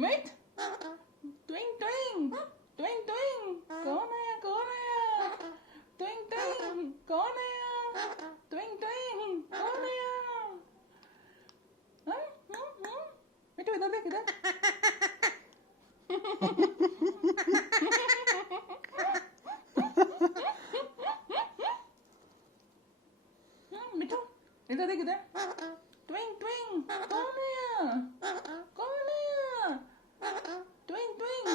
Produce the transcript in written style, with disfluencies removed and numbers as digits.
मिठ ट्विंग ट्विंग ट्विंग ट्विंग कौन आया ट्विंग ट्विंग कौन आया ट्विंग ट्विंग कौन आया मिठू इधर देख इधर मिठू इधर देख इधर ट्विंग ट्विंग कौन आया ट्विंग ट्विंग